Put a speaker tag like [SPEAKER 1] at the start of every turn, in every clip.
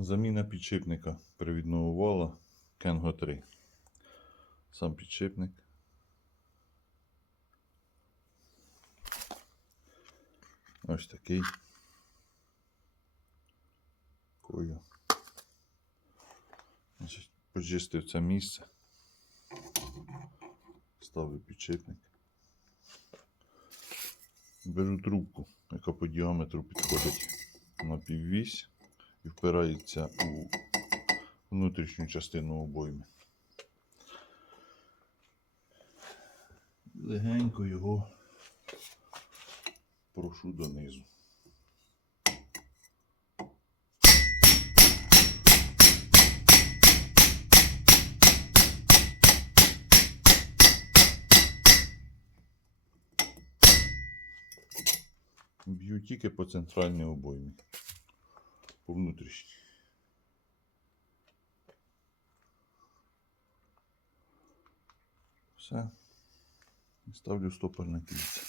[SPEAKER 1] Заміна підшипника привідного вала Kengo 3. Сам підшипник. Ось такий. Кою. Почистив це місце. Ставлю підшипник. Беру трубку, яка по діаметру підходить на піввісь і впирається у внутрішню частину обойми. Легенько його прошу донизу. Б'ю тільки по центральній обоймі. По внутрішній. Все. Ставлю стопорне кільце.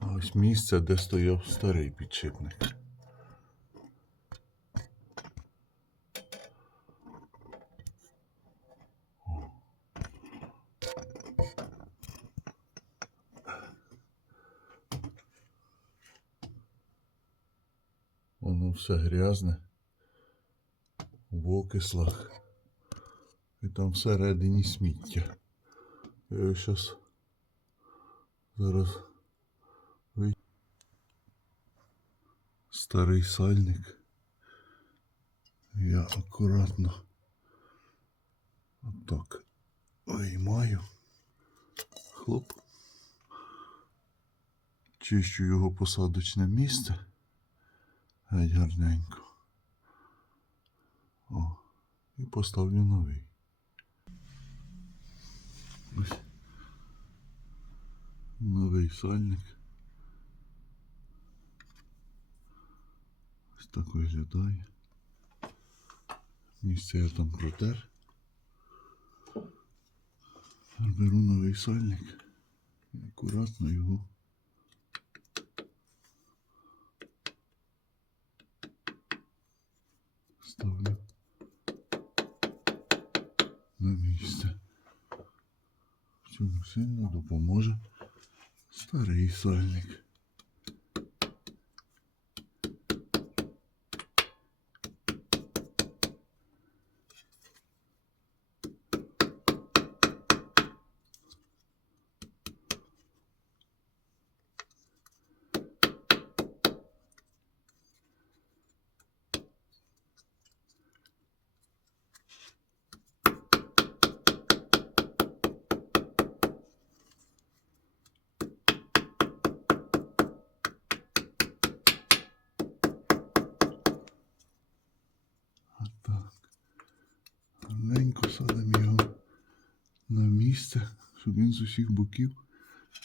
[SPEAKER 1] Ось місце, де стояв старий підшипник. Все грязне, в окислах. І там всередині сміття. Я його зараз ви... Старий сальник. Я акуратно отак виймаю. Хлоп. Чищу його посадочне місце. Геть гарненько. О, і поставлю новий. Ось. Новий сальник. Ось так виглядає. Місце я там протер. Беру новий сальник і акуратно його ставлю на місце. В цьому сильно допоможе старий сальник. Отак. Садимо його на місце, щоб він з усіх боків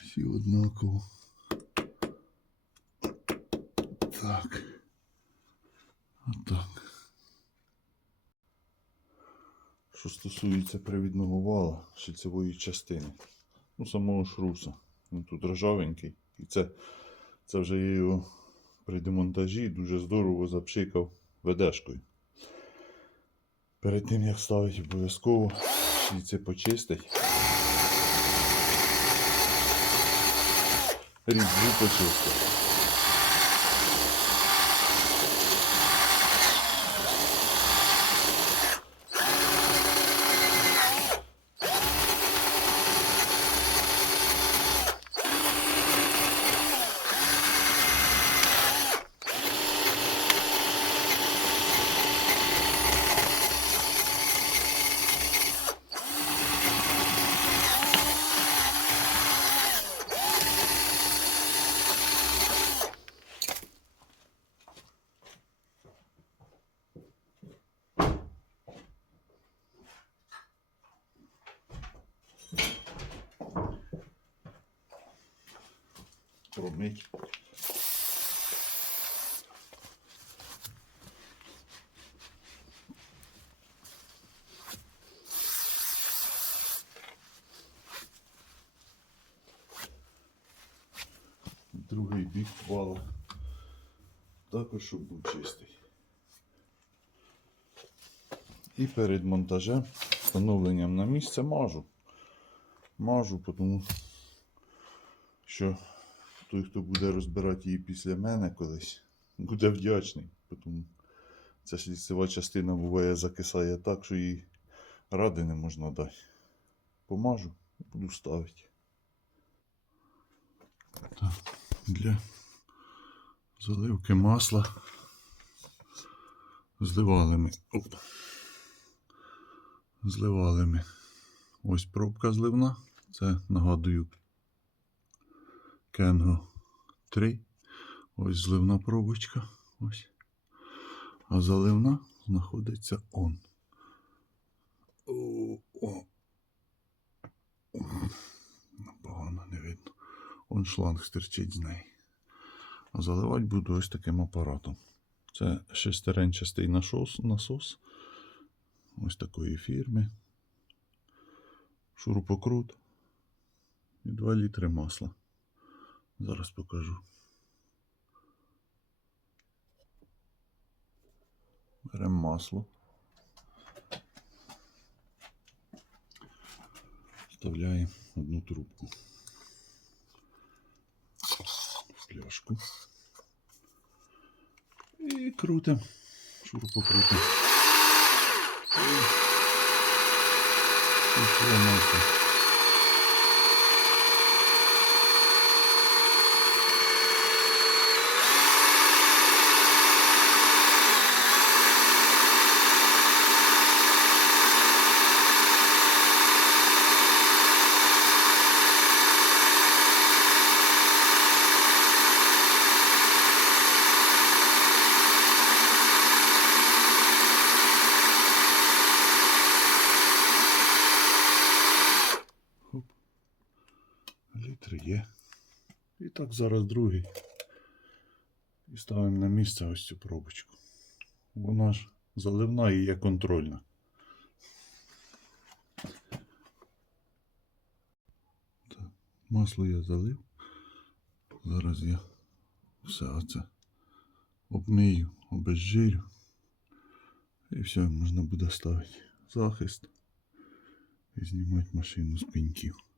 [SPEAKER 1] сів однаково. Так. Отак. Що стосується привідного вала шильцевої частини, ну самого шруса. Він тут ржавенький. І це, це вже я його при демонтажі дуже здорово запшикав ведешкою. Перед тим як ставити обов'язково шліци почистить. Різьбу почистити. Промить. Другий бік вала Також, щоб був чистий. І перед монтажем, встановленням на місце мажу. Мажу, тому що той, хто буде розбирати її після мене колись, буде вдячний. Тому ця ж лісова частина буває закисає так, що їй ради не можна дати. Помажу і буду ставити. Так, для заливки масла зливали ми. Оп. Зливали ми. Ось пробка зливна. Це нагадую Кенго 3. Ось зливна пробочка. Ось. А заливна знаходиться он. Погано не видно. Он шланг стирчить з неї. А заливати буду ось таким апаратом. Це шестеренчастий насос, насос. Ось такої фірми. Шурупокрут. І 2 літри масла. Зараз покажу. Беремо масло. Вставляємо одну трубку. Пляшку. І крутим. Шурупокрутим. Пішло масло. Хоп. Літр є. І так зараз другий. І ставимо на місце ось цю пробочку. Вона ж заливна і є контрольна. Так, масло я залив. Зараз я все це обмию, обезжирю. І все, можна буде ставити захист і знімати машину з пеньків.